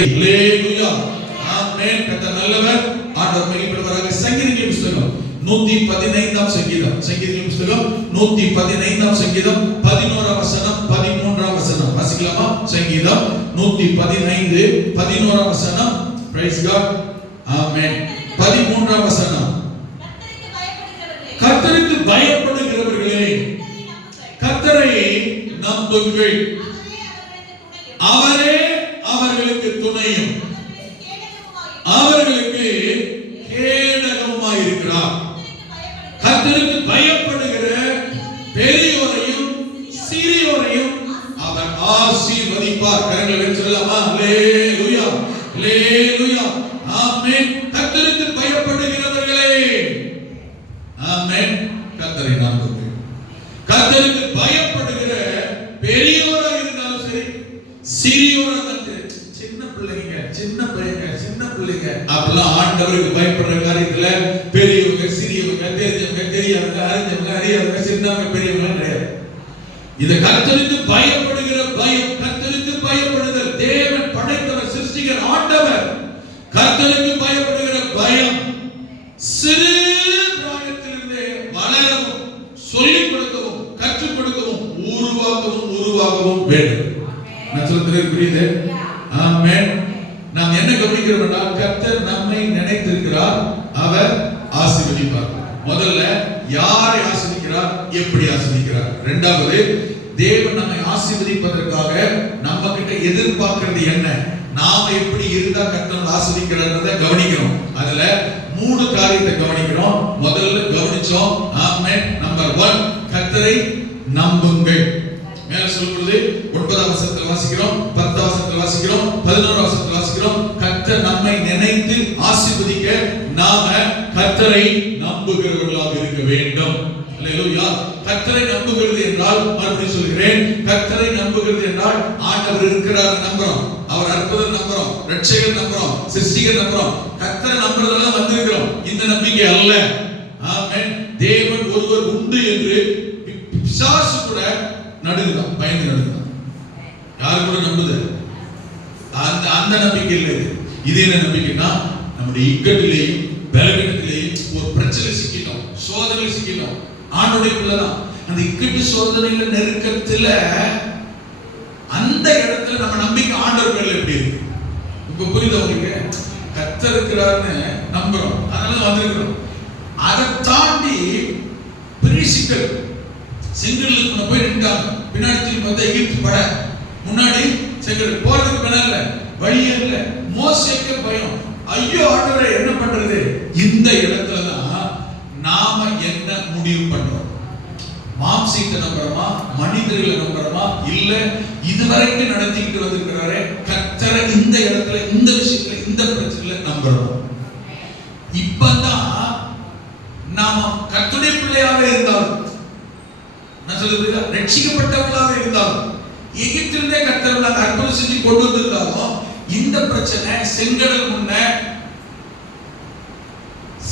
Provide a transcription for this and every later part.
ஹல்லேலூயா, ஆமென். கர்த்தர் நல்லவர், ஆண்டவர் மகிமைப்படுவாராக. சங்கீதங்களின் புத்தகம் 115ஆம் சங்கீதம், சங்கீதங்களின் புத்தகம் 115ஆம் சங்கீதம் 11ஆம் வசனம் 13ஆம் வசனம் வாசிக்கலாமா? சங்கீதம் 115 11ஆம் வசனம். பிரைஸ் காட், ஆமென். 13ஆம் வசனம். கர்த்தருக்கு பயப்படுகிறவர்களே கர்த்தரை நம்புங்கள், அவரே அவர்களுக்கு துணையும் அவர்களுக்கு கேடகமுமாய் இருக்கிறார். கர்த்தருக்கு பயப்படுகிற பெரியோரையும் சிறியோரையும் அவர் ஆசீர்வதிப்பார். கரங்களை சொல்லலாமா? ஹல்லேலூயா, ஹல்லேலூயா, ஆமென். கர்த்தருக்கு பயப்படுகிறவர்களே, ஆமென், கர்த்தரை நம்புங்கள். கர்த்தருக்கு பயப்படுகிற பெரியோரா இருந்தாலும் சரி, சிறியோரா இருந்தாலும் சரி, சின்ன பிள்ளைங்க, சின்ன பையங்க, சின்ன பிள்ளைங்க, அப்பெல்லாம் ஆண்டவருக்கு பயப்படுற காரியத்துல பெரியவங்க சிறியவங்க, தெரிஞ்சவங்க தெரியாதவங்க, அறிஞ்சவங்க அறியாதவங்க, சின்னவங்க பெரியவங்க கிடையாது. இந்த கர்த்தருக்கு பயப்படுகிற பயம், கர்த்தருக்கு பயப்படுதல், தேவன் படைத்தவர், சிருஷ்டிகர், ஆண்டவர். கர்த்தருக்கு பயப்படுகிற பயம் சிறு பிராயத்திலிருந்தே வளரவும், சொல்லிக் கொடுக்கவும், கற்றுக் கொடுக்கவும், உருவாகவும் வேண்டும். நான் சொல்றது புரியுது? ஆமென். நாம் என்ன கவனிக்கிறோம் என்றால், கர்த்தர் நம்மை நினைத்திருக்கிறார், அவர் ஆசீர்வதிப்பார். முதல்ல யாரை ஆசீர்வதிக்கிறார், எப்படி ஆசீர்வதிக்கிறார். இரண்டாவது, தேவன் நம்மை ஆசீர்வதிப்பதற்காக நம்ம கிட்ட எதிர்பார்க்கிறது என்ன, நாம எப்படி இருந்தா கர்த்தர் ஆசீர்வதிக்கிறார்ன்றதை கவனிக்கிறோம். அதுல 3 காரியத்தை கவனிக்கிறோம். முதல்ல கவனிச்சோம், ஆமென். நம்பர் 1, கர்த்தரை நம்புங்கள். மேல சொல்றது 9ஆம் வசனத்தில் வாசிக்கிறோம், 10ஆம் வசனத்தில் வாசிக்கிறோம், 11ஆம் வசனத்தில் வாசிக்கிறோம். கர்த்தர் நம்மை நினைத்து ஆசீர்வதிக்க நாம கர்த்தரை நம்புகிறவர்களாக இருக்க வேண்டும். ஹல்லேலூயா. கர்த்தரை நம்புகிறது என்றால், மறுபடியும் சொல்கிறேன், கர்த்தரை நம்புகிறது என்றால் ஆண்டவர் இருக்கிறார் நம்புறோம், அவர் அற்புதம் நம்புறோம், ரட்சகர் நம்புறோம், சிருஷ்டிகர் நம்புறோம். கர்த்தரை நம்புறதெல்லாம் வந்திருக்கிறோம். இந்த நம்பிக்கை அல்ல. ஆமென். தேவன் ஒருவர் உண்டு என்று பிசாசு கூட நடுங்குதான், பயந்து நடுங்குதான். யாரு கூட நம்புது? அந்த நம்பிக்கை இல்லை. இது என்ன நம்பிக்கைன்னா, நம்முடைய இக்கட்டிலேயும் பலவீனத்திலேயும் ஒரு பிரச்சனை சிக்கிட்டோம், சோதனை சிக்கிட்டோம், ஆண்டோடைக்குள்ளதான் அந்த இக்கட்டு சோதனையில நெருக்கத்துல அந்த இடத்துல நம்ம நம்பிக்கை ஆண்டவர் மேல எப்படி இருக்கு? இப்ப புரியுதா உங்களுக்கு? கர்த்தர் இருக்கிறார்னு நம்புறோம், அதனால வந்திருக்கிறோம். அதை தாண்டி பெரிய சிக்கல், செங்கல்லுக்கு போய் நின்றாங்க, பின்னாடி திரும்பி வந்து எகிப்து பட, முன்னாடி செங்கல் போறதுக்கு பின்னால வழியே இல்ல, மோசேக்கு பயம். ஐயோ ஆண்டவரே என்ன பண்றது? இந்த இடத்துலதான் நாம என்ன முடிவு பண்றோம்? மாம்சீகத்தை நம்புறோமா, மனிதர்களை நம்புறோமா, இல்ல இதுவரைக்கும் நடத்திக்கிட்டு வந்திருக்கிறாரே கர்த்தரை இந்த இடத்துல, இந்த விஷயத்துல, இந்த பிரச்சனையில நம்புறோம். இப்பதான் நாம கர்த்தருடைய பிள்ளையாக இருந்தாலும், நான் சொல்றது ரட்சிக்கப்பட்டவர்களாக இருந்தாலும், எகிப்திலிருந்தே கர்த்தர் நாங்கள் அற்புதம் செஞ்சு கொண்டு வந்திருந்தாலும், இந்த பிரச்சனை செங்கடல் முன்ன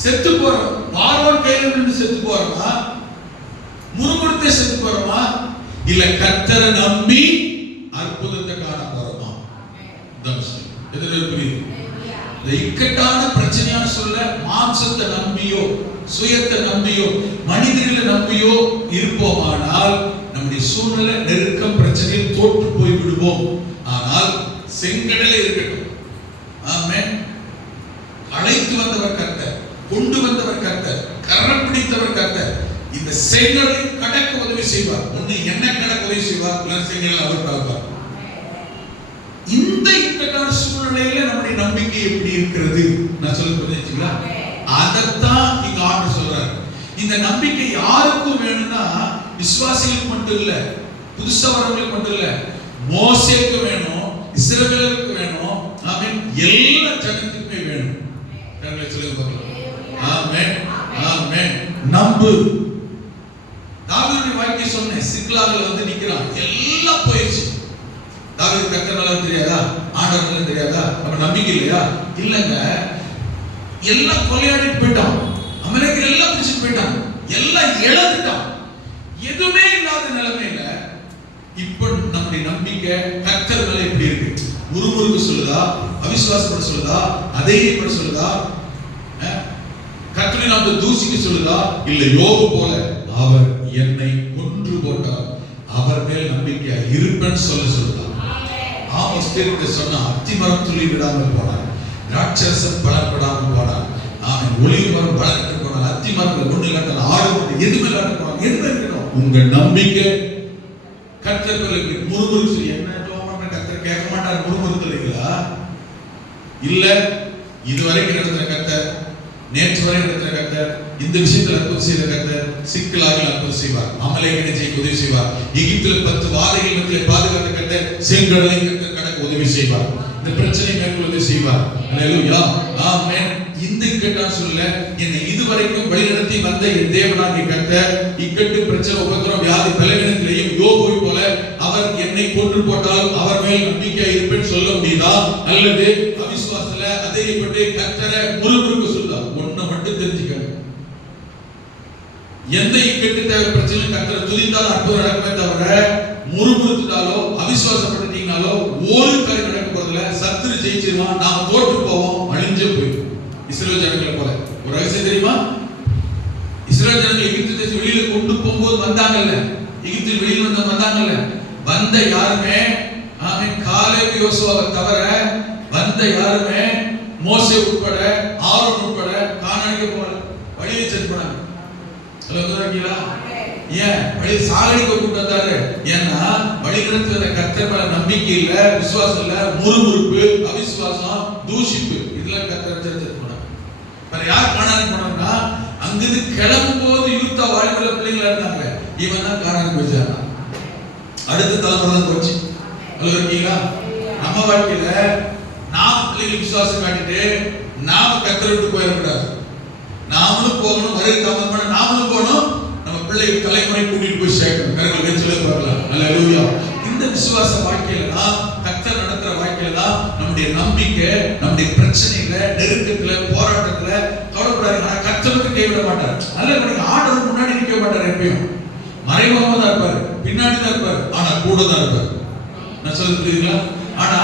செத்து போறோம், பார்வோன் கையில நின்று செத்து போறோமா, முறுமுறுத்தே செத்து போறோமா, இல்ல கர்த்தரை நம்பி அற்புதத்தை காண போறோமா? எதுல புரியுது? இந்த இக்கட்டான பிரச்சனையான சொல்ல மாம்சத்தை நம்பியோ, சுயத்தை நம்பியோ, மனிதர்களை நம்பியோ இருப்போமானால் நம்முடைய சூழ்நிலை நெருக்கம் பிரச்சனையில் தோற்று போய் விடுவோம். ஆனால் செங்கடலே இருக்கட்டும், ஆமென். அழைத்து வந்தவர் கர்த்தர், கொண்டு வந்தவர் கர்த்தர், கரம் பிடித்தவர் கர்த்தர். இந்த செங்கடலை கடக்க உதவி செய்வார். ஒண்ணு என்ன கடக்க உதவி செய்வார், இல்ல செங்கடலை அவர் கடப்பார். இந்த இக்கட்டான சூழ்நிலையில நம்முடைய நம்பிக்கை எப்படி இருக்கிறது? நான் சொல்ல புரிஞ்சுங்களா? அதைத்தான் இங்க ஆண்டவர் சொல்றாரு. இந்த நம்பிக்கை யாருக்கும் வேணும்னா, விசுவாசிகளுக்கு மட்டும் இல்ல, புதுசா வரவங்களுக்கு மட்டும் இல்ல, மோசேக்கு வேணும், இஸ்ரவேலருக்கு வேணும், ஆமென், எல்லா ஜனத்துக்குமே வேணும். கரங்களை சொல்லுங்க பார்க்கலாம். ஆமென், ஆமென். நம்பு. தாவீதுடைய வாழ்க்கை சொன்னேன், சிக்லாக்ல வந்து நிக்கிறான், எல்லாம் போயிடுச்சு. தாவீது கர்த்தர் நல்லா தெரியாதா, ஆண்டவர் நல்லா தெரியாதா? அப்ப நம்பிக்கை இல்லையா? இல்லங்க, எல்லாம் கொள்ளையாடிட்டு போயிட்டான், அமெரிக்கர் எல்லாம் பிடிச்சிட்டு போயிட்டான், எல்லாம் இழந்துட்டான், எதுவுமே இல்லாத நிலைமையில இப்ப நம்முடைய நம்பிக்கை கர்த்தர் மேல எப்படி இருக்கு? முறுமுறுக்கு சொல்லுதா, அவிசுவாசப்பட சொல்லுதா? அதைரியப்பட சொல்லுதா? கர்த்தரை நாமத்தை தூசிக்க சொல்லுதா? இல்ல யோபு போல அவர் என்னை கொன்று போட்டார், அவர் மேல் நம்பிக்கையா இருப்பேன்னு சொல்லுதா? ஆமோஸ் தீர்க்கதரிசி சொன்னா அத்திமரம் துளி விடாமல் போனார், ராட்சசம் பலப்படாமல் போனார், ஒளிவு மரம் பலப்பட்டு போனார், அத்திமரங்கள் ஒண்ணு இல்லாத ஆடு எதுவுமே இல்லாத போனார். எதுவுமே இருக்கணும் உங்க நம்பிக்கை கர்த்தர் மேல இருக்கு. முறுமுறுக்கு சொல்லி என்ன ஜெபம் கர்த்தர் கேட்க மாட்டார். முறுமுறுக்கலைங்களா? இல்ல இதுவரைக்கும் நடந்த கர்த்தர், நேற்று வரை நடந்த கர்த்தர், இந்த விஷயத்துல அற்புதம் செய்த கர்த்தர் சிக்கலாக அற்புதம் செய்வார். அமலேக்கனை ஜெயிக்க உதவி செய்வார். எகிப்தில் 10 வாதைகள் மத்தியிலே பாதுகாத்த கர்த்தர் செங்கடலை கர்த்தர் கடக்க உதவி செய்வார். இந்த பிரச்சனை மேற்கொள்ள உதவி செய்வார். அல்லேலூயா, ஆமென். இந்த இக்கட்டான சொல்ல என்னை இதுவரைக்கும் வழிநடத்தி வந்த என் தேவனாகிய கர்த்தர் இக்கட்டு பிரச்சனை உபத்திரம் வியாதி பலவீனத்திலேயும் யோபுவை போல அவர் என்னை கொன்று போட்டாலும் அவர் மேல் நம்பிக்கையா இருப்பேன்னு சொல்ல முடியுதா? அல்லது அவிசுவாசத்துல அதைரியப்பட்டு கர்த்தரை முறுமுறுக்க சொல்லுதா? ஒன்ன மட்டும் தெரிஞ்சுக்க, எந்த இக்கட்டு தேவை பிரச்சனை கர்த்தரை துதித்தாலும் அற்புதம் நடக்குமே தவிர முறுமுறுத்துட்டாலோ அவிசுவாசப்பட்டீங்கனாலோ ஒரு காரியம் நடக்க போறதுல. சத்துரு ஜெயிச்சிருவான், நாம தோற்று போவோம், அழிஞ்சே போயிடும். இஸ்ரவேல் ஜனங்களை போல ஒரு ரகசியம் தெரியுமா? இஸ்ரவேல் ஜனங்கள் எகிப்து தேசம் வெளியில கொண்டு போகும்போது வந்தாங்கல்ல, எகிப்தில் வெளியில வந்தாங்கல்ல, வந்த யாருமே காலேப் யோசுவாவை தவிர வந்த யாருமே மோசே உட்பட ஆரோன் உட்பட கானானுக்கு போல வழியை செட் பண்ணாங்க. ஏன் வழி சாகடிக்க கூட்டு வந்தாரு? ஏன்னா வழிநடத்துகிற கர்த்தர் மேல நம்பிக்கை இல்ல, விசுவாசம் இல்ல, முறுமுறுப்பு, அவிசுவாசம், தூஷிப்பு, இதெல்லாம் கர்த்தர் செட் பண்ணாங்க. வேற யார் கானானுக்கு போனாங்கன்னா அங்கிருந்து கிளம்பும் போது யூத்தா வாழ்க்கையில பிள்ளைங்களா இருந்தாங்க, இவன் தான் கானானுக்கு போயிச்சாங்க. அடுத்த தலைமுறை தான் போச்சு. இருக்கீங்களா? நம்ம வாழ்க்கையில நாம பிள்ளைங்களுக்கு விசுவாசம் காட்டிட்டு நாம கர்த்தரை விட்டு போயிடக்கூடாது. நாமளும் போகணும், வருகை தாமதமான நாமளும் போகணும், நம்ம பிள்ளைகள் தலைமுறை கூட்டிட்டு போய் சேர்க்கணும். கர்த்தர் வெற்றில பார்க்கலாம். அல்லேலூயா. இந்த விசுவாச வாழ்க்கையில தான் கர்த்தர் நடத்துற வாழ்க்கையில தான் நம்முடைய நம்பிக்கை, நம்முடைய பிரச்சனையில, நெருக்கத்துல, போராட்டத்துல கவலைப்படாதீங்க. கர்த்தருக்கு கைவிட மாட்டார். நல்ல ஆண்டவர் முன்னாடி நிற்க மாட்டார், எப்பயும் மறைமுகமா தான் இருப்பாரு, பின்னாடி தான் இருப்பாரு, ஆனா கூட தான் இருப்பாரு. நான் சொல்றது புரியுதுங்களா? ஆனா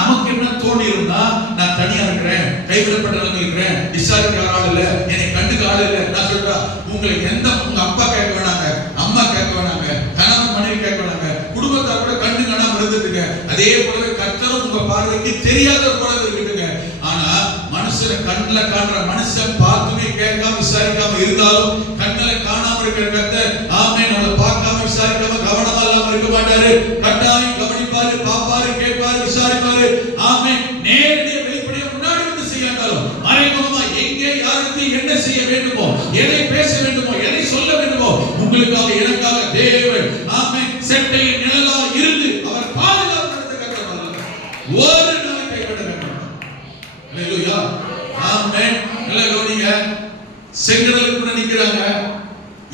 நமக்கு என்ன தோணி இருந்தா, நான் தனியா இருக்கிறேன், கைவிடப்பட்ட நிலைமையில இருக்கிறேன், விசாரிக்க ஆள் இல்ல, என்னை கண்டுக்க ஆள் இல்ல, நான் சொல்றா உங்களுக்கு எந்த உங்க அப்பா கேட்க வேணாங்க, அம்மா கேட்க வேணாங்க, கணவன் மனைவி கேட்க வேணாங்க, குடும்பத்தார் கூட கண்டு காணாம இருந்துட்டுங்க. அதே போலவே கர்த்தரும் உங்க பார்வைக்கு தெரியாத போல இருக்குதுங்க. ஆனா மனுஷனை கண்ணுல காண்ற மனுஷன் பார்த்துமே கேட்காம விசாரிக்காம இருந்தாலும் கண்ணுல காணாம இருக்கிற கர்த்தர் ஆமென் நம்மளை பார்க்காம விசாரிக்காம கவனமா இல்லாம இருக்க மாட்டாரு. கட்டாயம் கவனிப்பாரு, பாப்பாரு, கேட்பாரு, விசாரிப்பாரு. ஆமென். நேரடியாக வெளிப்படையா முன்னாடி வந்து செய்யாட்டாலும் மறைமுகமா எங்கே யாருக்கு என்ன செய்ய வேண்டுமோ, எதை பேச வேண்டுமோ, எதை சொல்ல வேண்டுமோ உங்களுக்காக எனக்காக தேவன் ஆமென் செட்டையின் நிழலா இருந்து அவர் பாதுகாப்பு நடத்த கர்த்தர் ஒரு நாள் கைவிட வேண்டாம். அல்லேலூயா, ஆமென். நல்லா கவனிங்க. செங்கடலுக்கு கூட நிக்கிறாங்க,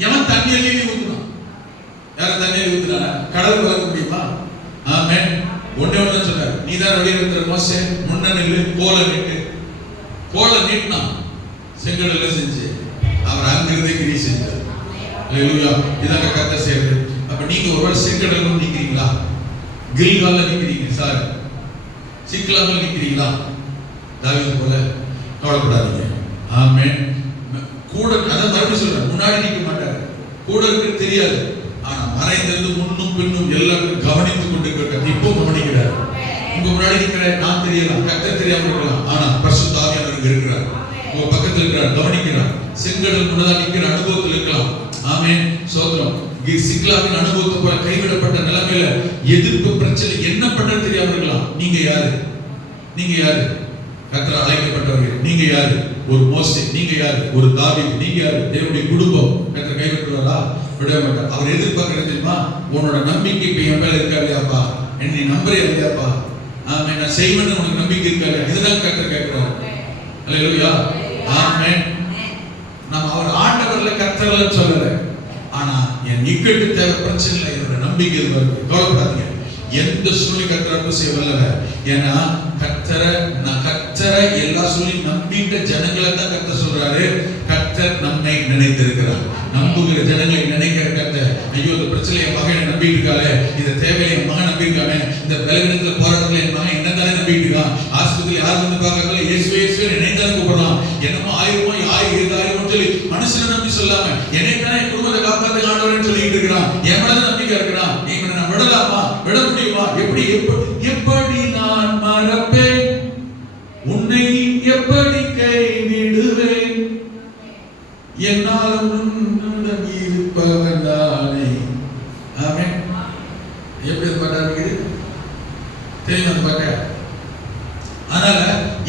எவன் தண்ணியிலே ஊத்துறான்? யார தண்ணியில ஊத்துறானா? கடல் கலக்க முடியுமா? ஆமென். ஒண்ணே ஒண்ணு சொன்னார், நீதான் வழி நடத்துற மோசே, முன்ன நில்லு, கோலை நீட்டு. கோலை நீட்டினா செங்கடல செஞ்சு அவர் அங்கிருந்தே கிரி செஞ்சார். அல்லேலூயா. இதாங்க கர்த்தர் செய்யறது. அப்ப நீங்க ஒருவேளை செங்கடல்ல நிக்கிறீங்களா? கில்கால்ல நிக்கிறீங்க சார், சிக்லாக்ல நிக்கிறீங்களா? தாவீது போல கவலைப்படாதீங்க. ஆமென். கூட அதான் மறுபடியும் சொல்றேன், முன்னாடி நிக்க மாட்டாரு, கூட இருக்கு தெரியாது, ஆனா மறைந்திருந்து முன்னும் பின்னும் எல்லாரும் கவனித்துக் கொண்டிருக்க இப்போ கவனிக்கிறார். உங்க முன்னாடி நிக்கிற நான் தெரியலாம், கர்த்தர் தெரியாம இருக்கலாம், ஆனா பரிசுத்த ஆவியானவர் இருக்கிறார், உங்க பக்கத்துல இருக்கிறார், கவனிக்கிறார். செங்கடல் முன்னதா நிக்கிற அனுபவத்தில் இருக்கலாம். ஆமென். சோதரம் சிக்லாவின் அனுபவத்தை போல கைவிடப்பட்ட நிலைமையில எதிர்ப்பு பிரச்சனை என்ன பண்றது தெரியாம இருக்கலாம். நீங்க யாரு? நீங்க யாரு? கர்த்தர் அழைக்கப்பட்டவர்கள். நீங்க யாரு? ஒரு மோசே. நீங்க யாரு? ஒரு தாவீது. நீங்க யாரு? தேவனுடைய குடும்பம். கர்த்தர் கைவிட்டுவாரா? விட மாட்டார். அவர் எதிர்பார்க்கிறது தெரியுமா? உன்னோட நம்பிக்கை இப்ப என் மேல இருக்கா இல்லையாப்பா? என்னை நம்புறே இல்லையாப்பா? ஆமென். நான் செய்வேன்னு உனக்கு நம்பிக்கை இருக்கா இல்லையா? இதுதான் கர்த்தர் கேட்கிறார். அல்லேலூயா, ஆமென். நம்ம அவர் ஆண்டவர்ல கர்த்தர்ல சொல்லல, ஆனா என் இக்கட்டு தேவை பிரச்சனை என்னோட நம்பிக்கை இருக்கு. கவலைப்படாதீங்க. எந்த சூழ்நிலை கர்த்தர் அற்புதம் செய்ய வல்லவர். ஏன்னா கர்த்தரை எல்லா சூழ்நிலையும் நம்பிட்ட ஜனங்களை தான் கர்த்தர் சொல்றாரு, கர்த்தர் நம்மை நினைத்திருக்கிறார். நம்புகிற ஜனங்களை நினைக்கிற கர்த்தர். ஐயோ இந்த பிரச்சனை என் மகன் நம்பிட்டு இருக்காளே, இந்த தேவையை என் மகன் நம்பியிருக்கானே, இந்த பலவீனத்துல போராட்டத்துல என் மகன் என்னதானே நம்பிட்டு இருக்கான், ஆஸ்பத்திரி யார் வந்து பார்க்கறதுல இயேசுவே இயேசுவே என்னைத்தானே கூப்பிடுறான், என்னமோ 1000 2000 சொல்லி மனுஷனை நம்பி சொல்லாம என்னைத்தானே என் குடும்பத்தை காப்பாற்ற ஆண்டவரேன்னு சொல்லிட்டு இருக்கிறான். என் மேல நம்பிக்கை இருக்கிறான். நீங்க நான் விடலாமா, விட முடியுமா, எப்படி நான் மறப்பேன், உன்னை எப்படி கைவிடுவேன், என்னாலும் இருப்பவன் தானே. ஆமென். எப்படி பாட்டாரு தெரியும் அந்த பாட்ட. அதனால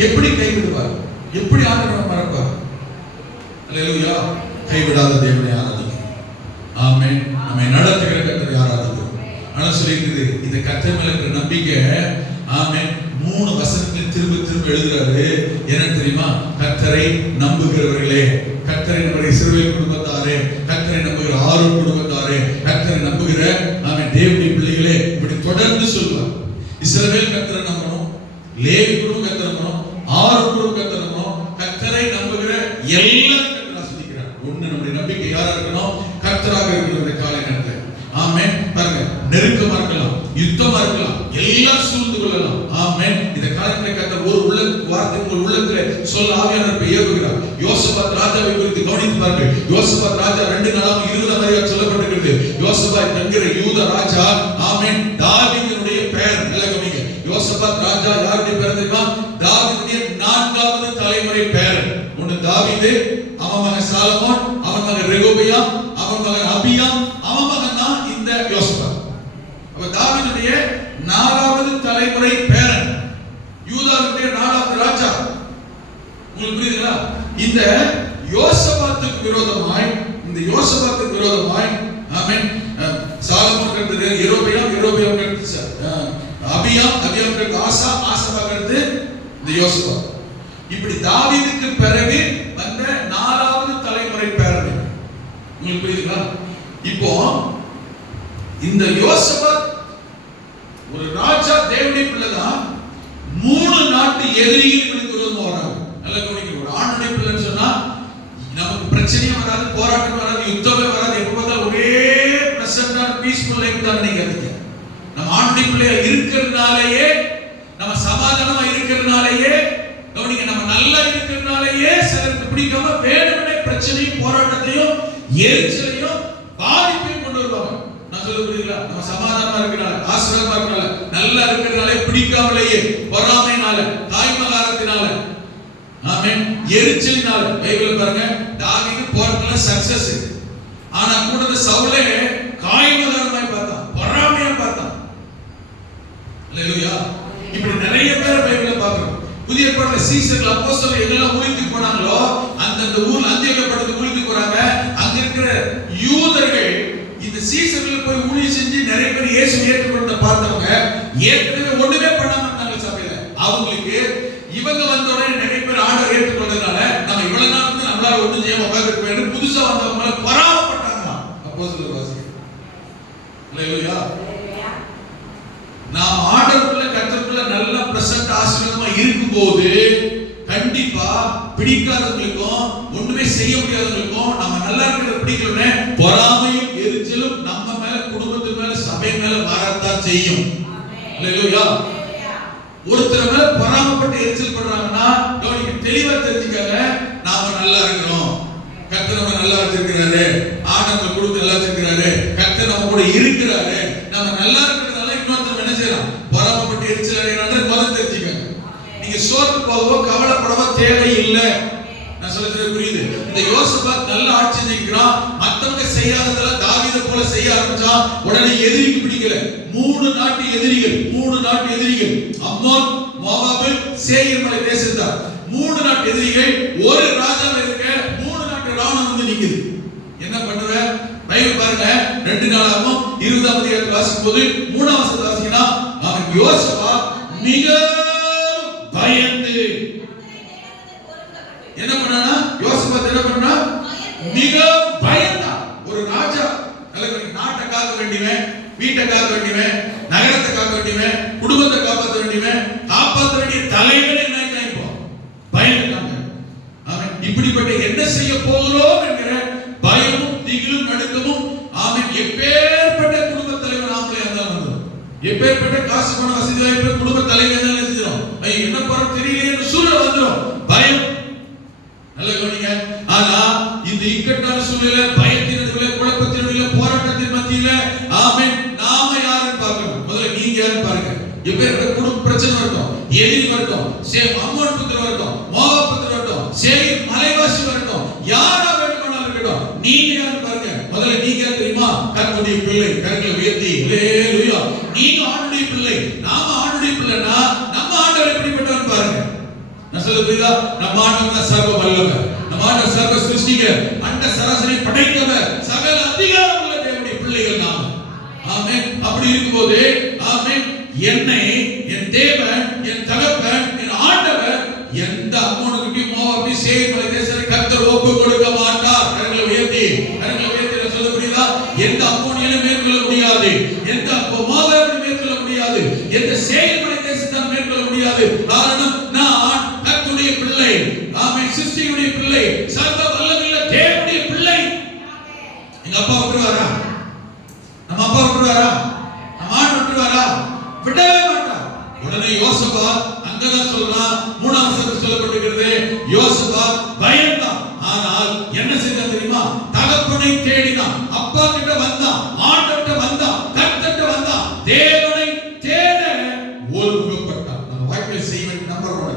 எப்படி கைவிடுவார், எப்படி ஆண்டவரை மறப்பார். அல்லேலூயா. கைவிடாத தேவனை ஆராதிக்கிறோம். ஆமென். நம்மை நடத்துகிற கர்த்தரை ஆராதிக்கிறோம். ஆனா சொல்லியிருக்குது இந்த கர்த்தர் மேல இருக்கிற நம்பிக்கை. ஆமென். 3 வசனத்தில் திரும்ப எழுதுறாரு. என்ன தெரியுமா? கர்த்தரை நம்புகிறவர்களே, கர்த்தரை நம்புகிற இஸ்ரவேல் குடும்பத்தாரே, கர்த்தரை நம்புகிற ஆரோன் குடும்பத்தாரே, கர்த்தரை நம்புகிற ஆமென் தேவனுடைய பிள்ளைகளே, இப்படி தொடர்ந்து சொல்வார். இஸ்ரவேல் கர்த்தரை நம்பணும், லேவி குடும்பம் கர்த்தரை நம்பணும், ஆரோன் குடும்பம் கர்த்தரை நம்பணும், கர்த்தரை நம்புகிற எல்லாரும் கர்த்தரை ஆசீர்வதிக்கிறார். ஒண்ணு நம்முடைய நம்பிக்கை யாரா இருக்கணும்? கர்த்தராக இருக்கிற இந்த காலை நேரத்தில். ஆமென். பாருங்க, நெருக்கமா இருக்கலாம், யுத்தமா இருக்கலாம், எல்லாம் சூழ்ந்து கொள்ளலாம். ஆமென். இந்த காலத்துல கர்த்தர் ஒரு உள்ள வார்த்தை உங்கள் உள்ளத்திலே சொல்ல ஆவியானவர் ஏவுகிறார். யோசபாத் ராஜாவை குறித்து கவனித்து பாருங்கள். யோசபாத் ராஜா 2:20 சொல்லப்பட்டிருக்கிறது. யோசபாத் என்கிற யூத ராஜா, ஆமென், தாவீதுடைய பெயர். நல்ல கவனிங்க. யோசபாத் ராஜா யாருடைய பெயர் தெரியுமா? தாவீதுடைய 4வது தலைமுறை பெயர். ஒன்னு தாவீது, அவன் மகன் சாலமோன், அவன் மகன் ரெகோபெயாம், அவன் மகன் அபியாம், அவன் மகன் தான் இந்த யோசபாத். அப்ப தாவீதுடைய 4வது தலைமுறை பேரன், யூதாவுடைய 4வது ராஜா. உங்களுக்கு புரியுதுங்களா? இந்த யோசபாத்துக்கு விரோதமாய் ஆமென் சாலமோன் கர்த்தர் யெரொபெயாம் கர்த்தர் அபியாம் கர்த்தர் ஆசா கர்த்தர் இந்த யோசபாத். இப்படி தாவீதுக்கு பிறகு வந்த 4வது தலைமுறை பேரன். உங்களுக்கு புரியுதுங்களா? இப்போ இந்த யோசபாத் ஒரு ராஜா, தேவனுடைய பிள்ளைதான். 3 நாட்டு எதிரிகளுக்கு விரோதமா வராங்க. நல்ல கவனிக்கணும். ஒரு ஆண்டுடைய பிள்ளைன்னு சொன்னா நமக்கு பிரச்சனையே வராது, போராட்டம் வராது, யுத்தமே வராது. எப்ப பார்த்தாலும் ஒரே பிரசன்டான பீஸ்ஃபுல் லைஃப் தான் நினைக்காதீங்க. நம்ம ஆண்டுடைய பிள்ளையா இருக்கிறதுனாலயே, நம்ம சமாதானமா இருக்கிறதுனாலயே, கவனிக்க, நம்ம நல்லா இருக்கிறதுனாலயே சிலருக்கு பிடிக்காம வேணும்னே பிரச்சனையும் போராட்டத்தையும் எரிச்சலையும் பாதிப்பையும் கொண்டு வருவாங்க. நான் சொல்ல புரியுதுங்களா? நம்ம சமாதானமா இருக்கிறனால, ஆசீர்வாதமா இருக்கிறனால, நல்லா இருக்கிறனால, பிடிக்காமலேயே, பொறாமையினால, தாய்மகாரத்தினால, ஆமென், எரிச்சலினால. பைபிள் பாருங்க, தாவீது போராட்டத்துல சக்சஸ். ஆனா கூட சவுலே காய்மகாரமாய் பார்த்தான், பொறாமையா பார்த்தான். அல்லேலூயா. இப்படி நிறைய பேர் பைபிள்ல பார்க்கிறோம். புதிய ஏற்பாட்டுல சீசர்கள், அப்போஸ்தலர்கள் எங்கெல்லாம் ஊழியத்துக்கு போனாங்களோ அந்த ஊர்ல அந்தியோகியா பட்டணத்துக்கு ஊழியத்துக்கு போறாங்க. அங்க இருக்கிற யூதர்கள் இந்த சீசர்கள் போய் ஊழியம் செஞ்சு நிறைய பேர் இயேசுவை ஏற்றுக்கொண்ட பார்த்தவங்க ஏற்கனவே ஒண்ணுமே பண்ணாம இருந்தாங்க சபையில. அவங்களுக்கு இவங்க வந்த உடனே நிறைய பேர் ஆர்டர் ஏற்றுக்கொண்டதுனால நம்ம இவ்வளவு நாள் வந்து நம்மளால ஒண்ணும் செய்ய உட்கார்ந்து போயிட்டு புதுசா வந்தவங்க மேல பராமப்பட்டாங்க. அப்போஸ்தலர் வாசிங்க. அல்லேலூயா. நாம் ஆண்டவருக்குள்ள கர்த்தருக்குள்ள நல்ல பிரசன்ட் ஆசீர்வாதமா இருக்கும்போது கண்டிப்பா பிடிக்காதவங்களுக்கும் ஒண்ணுமே செய்ய முடியாதவங்களுக்கும் நம்ம நல்லா இருக்கிறத பிடிக்கலனே பொறாமையும் எரிச்சலும் நம்ம மேல, குடும்பத்து மேல, சபை மேல வரத்தான் செய்யும். அல்லேலூயா. ஒருத்தர் மேல பொறாமைப்பட்டு எரிச்சல் பண்றாங்கன்னா கவனிக்க, தெளிவா தெரிஞ்சுக்கங்க. நாம நல்லா இருக்கிறோம், கர்த்தர் நம்ம நல்லா வச்சிருக்கிறாரு, ஆண்டவர் குடும்பத்தை நல்லா வச்சிருக்கிறாரு, கர்த்தர் நம்ம கூட இருக்கிறாரு. நம்ம நல்லா இருக்கிறதால இன்னொருத்தர் என்ன செய்யலாம்? பொறாமைப்பட்டு எரிச்சல் அடையறாங்க. முதல்ல தெரிஞ்சுக்கங்க. நீங்க சோர்ந்து போகவோ கவலைப்படவோ தேவையில்லை. நான் சொல்றது புரியுது? இந்த யோசபாத் நல்ல ஆட்சி செஞ்சுக்கிறான். மத்தவங்க செய்யாததெல்லாம் தாவீதை போல செய்ய ஆரம்பிச்சான். உடனே எதிரிக்கு பிடிக்கல. 3 நாட்டு எதிரிகள் அம்மோன், மோவாபு, சேயீர் மலை தேசத்தார். 3 நாட்டு எதிரிகள் ஒரு ராஜாவை இருக்க 3 நாட்டு ராணுவம் வந்து நிக்குது. என்ன பண்ணுவ? பைபிள் பாருங்க, 2 நாளாகவும் 20ஆம் அதிகாரத்தை வாசிக்கும் போது 3ஆம் வசனத்தை வாசிக்கனா, அவன் யோசபாத் மிக பயந்து என்ன பண்ணானா? யோசபாத் என்ன பண்ணா? மிக பயந்தான். ஒரு ராஜா நாட்டை காக்க வேண்டியவன், வீட்டை காக்க வேண்டியவன், நகரத்தை காக்க வேண்டியவன், குடும்பத்தை காப்பாற்ற வேண்டியவன், காப்பாற்ற வேண்டிய தலைவனே என்ன இப்போ பயந்துட்டாங்க. அவன் இப்படிப்பட்ட என்ன செய்ய போகிறோம் என்கிற பயமும் திகிலும் நடுக்கமும் ஆமென் எப்பேற்பட்ட குடும்ப தலைவர் நாமளே இருந்தாலும் எப்பேற்பட்ட காசு பண வசதி வாய்ப்பு குடும்ப தலைவர் என்ன செஞ்சிடும் ஐயோ என்ன போற தெரியலையே சூழல் வந்துடும் பயம் நல்ல கவனிங்க ஆனா இந்த இக்கட்டான சூழல்ல பயத்தின் நடுவுல குழப்பத்தின் நடுவுல போராட்டத்தின் மத்தியில ஆமென் நாம யாருன்னு பார்க்கணும் முதல்ல நீங்க யாருன்னு பாருங்க எப்பேற்பட்ட குடும்ப பிரச்சனை வரட்டும் எதிரி வரட்டும் அம்மோன் புத்திர வரட்டும் மோவாப் புத்திர வரட்டும் சேயீர் மலைவாசி வரட்டும் யாரா வேண்டுமானாலும் இருக்கட்டும் நீங்க யாருன்னு பாருங்க முதல்ல நீங்க யார் தெரியுமா கர்த்தருடைய பிள்ளை கரங்களை உயர்த்தி ஹல்லேலூயா நீங்க ஆண்டவருடைய பிள்ளை நாம ஆண்டவருடைய பிள்ளைனா நம்ம ஆண்டவர் எப்படிப்பட்டவன் பாருங்க நான் சொல்ல புரியுதா நம்ம ஆண்டவர் சர்வ வல்லவர் நம்ம ஆண்டவர் சர்வ சிருஷ்டிகர் அண்ட சராசரி படைத்தவர் சகல அதிகாரம் உள்ள தேவனுடைய பிள்ளைகள் நாம ஆமென் அப்படி இருக்கும்போது ஆமென் என்னை என் தேவன் என் தகப்பன் என் ஆண்டவர் எந்த அம்மோனுக்கு மோவாபி சேயீர் மலை தேசத்தை கர்த்தர் ஒப்பு கொடுக்க மாட்டார் கரங்களை உயர்த்தி நான் சொல்ல புரியுதா எந்த அம்மோனியனை மேற்கொள்ள முடியாது எந்த மோவாபை மேற்கொள்ள முடியாது எந்த சேயீர் மலை தேசத்தை மேற்கொள்ள முடியாது காரணம் நான் கர்த்தருடைய பிள்ளை ஆமென் சிருஷ்டியுடைய பிள்ளை சர்வ வல்லமையுள்ள தேவனுடைய பிள்ளை எங்க அப்பா விட்டுவாரா நம்ம அப்பா விட்டுவாரா நம்ம ஆண்டு விட்டுவாரா விடவே மாட்டார் உடனே யோசபாத் அங்கதான் சொல்றான் மூணாம் வசனத்தில் சொல்லப்பட்டிருக்கிறது யோசபாத் பயந்தான் ஆனால் என்ன செய்தான் தெரியுமா தகப்பனை தேடினான் அப்பா கிட்ட வந்தான் ஆண்டவர்கிட்ட வந்தான் கர்த்தர்கிட்ட வந்தான் தேவனை தேட ஒருமுகப்பட்டான் நம்ம வாழ்க்கையில் செய்ய வேண்டிய நம்பர் 1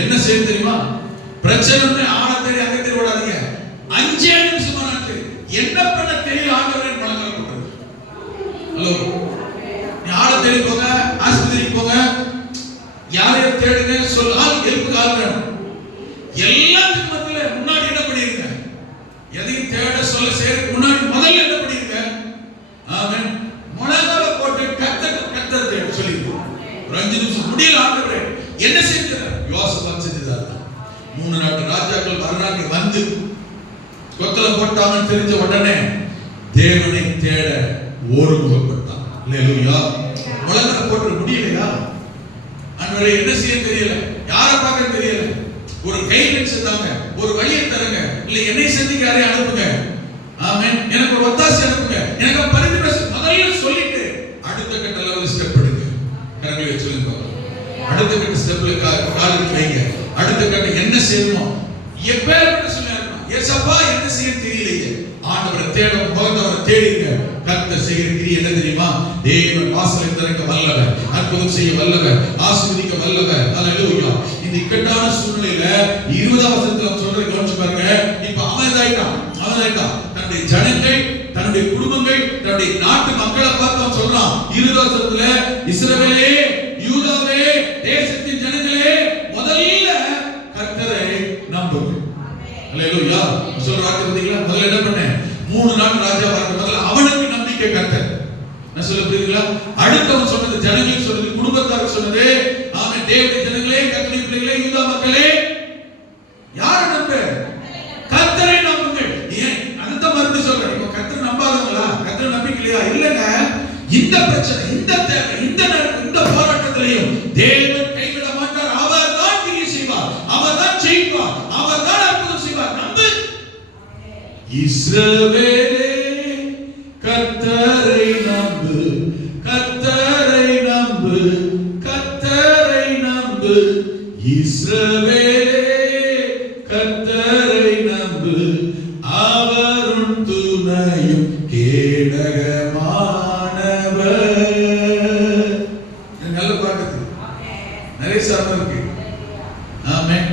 என்ன செய்ய தெரியுமா பிரச்சனை ஆள தேடி அங்க தேடி ஓடாதீங்க 5 நிமிஷமா என்ன பண்ண தெரியல ஆண்டவரே மனக்கலப்பட்டது ஹலோ ஆள தேடி போங்க ஆஸ்பத்திரிக்கு போங்க யாரையும் தேடுங்க சொல்லால் எழுப்பு கால் வேணும் எல்லாத்துக்கும் மத்தியில முன்னாடி என்ன பண்ணிருங்க எதையும் தேட சொல்ல செய்யறதுக்கு முன்னாடி முதல்ல என்ன பண்ணிருங்க ஆமென் முழங்கால போட்டு கத்தர் தேட சொல்லிருக்கோம் ஒரு 5 நிமிஷம் முடியல ஆண்டவரே என்ன செஞ்சார் யோசபாத் செஞ்சார் 3 நாட்டு ராஜாக்கள் வர்றாங்க வந்து கொத்தல போட்டாங்கன்னு தெரிஞ்ச உடனே தேவனை தேட ஒருமுகப்பட்டான் அல்லேலூயா முழங்கால போட்டு முடியலையா ஆண்டவரே என்ன செய்ய தெரியல யாரை பார்க்க தெரியல ஒரு கைடன்ஸ் தாங்க ஒரு வழியை தருங்க இல்ல என்னை சந்திக்க யாரை அனுப்புங்க ஆமென் எனக்கு ஒரு ஒத்தாசை அனுப்புங்க எனக்கு பரிந்து பேச முதல்ல சொல்லிட்டு அடுத்த கட்ட லெவல் ஸ்டெப் எடுங்க கரங்களை சொல்லுங்க அடுத்த கட்ட ஸ்டெப்ல கால் வைங்க அடுத்த கட்ட என்ன செய்யணுமோ எப்பேற்பட்ட சொல்லுங்க ஏசப்பா என்ன செய்ய தெரியலையே ஆண்டவரை தேட முகத்தவரை தேடிங்க கர்த்தர் செய்கிற கிரியை என்ன தெரியுமா தேவன் வாசலை திறக்க வல்லவர் அற்புதம் செய்ய வல்லவர் ஆசீர்வதிக்க வல்லவர் ஹல்லேலூயா இந்த இக்கட்டான சூழ்நிலையில 20ஆம் வசனத்துல சொல்ற கவனிச்சு பாருங்க இப்ப அமைதியாயிட்டான் தன்னுடைய ஜனங்கள் தன்னுடைய குடும்பங்கள் தன்னுடைய நாட்டு மக்களை பார்த்து அவன் சொல்றான் 20ஆம் வசனத்துல இஸ்ரவேலே யூதாவே தேசத்தின் ஜனங்களே முதல்ல கர்த்தரை நம்புங்கள் ஹல்லேலூயா சொல்ற வார்த்தை பாத்தீங்களா முதல்ல என்ன பண்ண 3 நாள் ராஜா பார்க்க முதல்ல அவனுக்கு நம்பிக்கை கர்த்தர் நான் சொல்ல புரியுதுங்களா அடுத்தவன் சொன்னது ஜனங்களுக்கு சொன்னது குடும்பத்தாருக்கு சொன்னது ஆமென் தேவனுடைய ஜனங்களே கர்த்தருடைய பிள்ளைகளே யூதா மக்களே யாரை நம்ப கர்த்தரை நம்புங்கள் ஏன் அந்த மறுபடியும் சொல்றேன் இப்போ கர்த்தரை நம்பாதவங்களா கர்த்தரை நம்பிக்கையா இல்லங்க இந்த பிரச்சனை இந்த தேவை இந்த போராட்டத்திலையும் தேவன் கைவிட மாட்டார் அவர் தான் கிரியை செய்வார் அவர் தான் செய்வார் அவர் தான் அற்புதம் செய்வார் நம்பு இஸ்ரவேலே கர்த்தரை நம்பு கர்த்தரை நம்பு கர்த்தரை நம்பு இஸ்ரவேலே கர்த்தரை நம்பு அவருன் துணையும் கேடகமானவர் நல்ல பாட்டு நிறைய சாதம் இருக்கு ஆமென்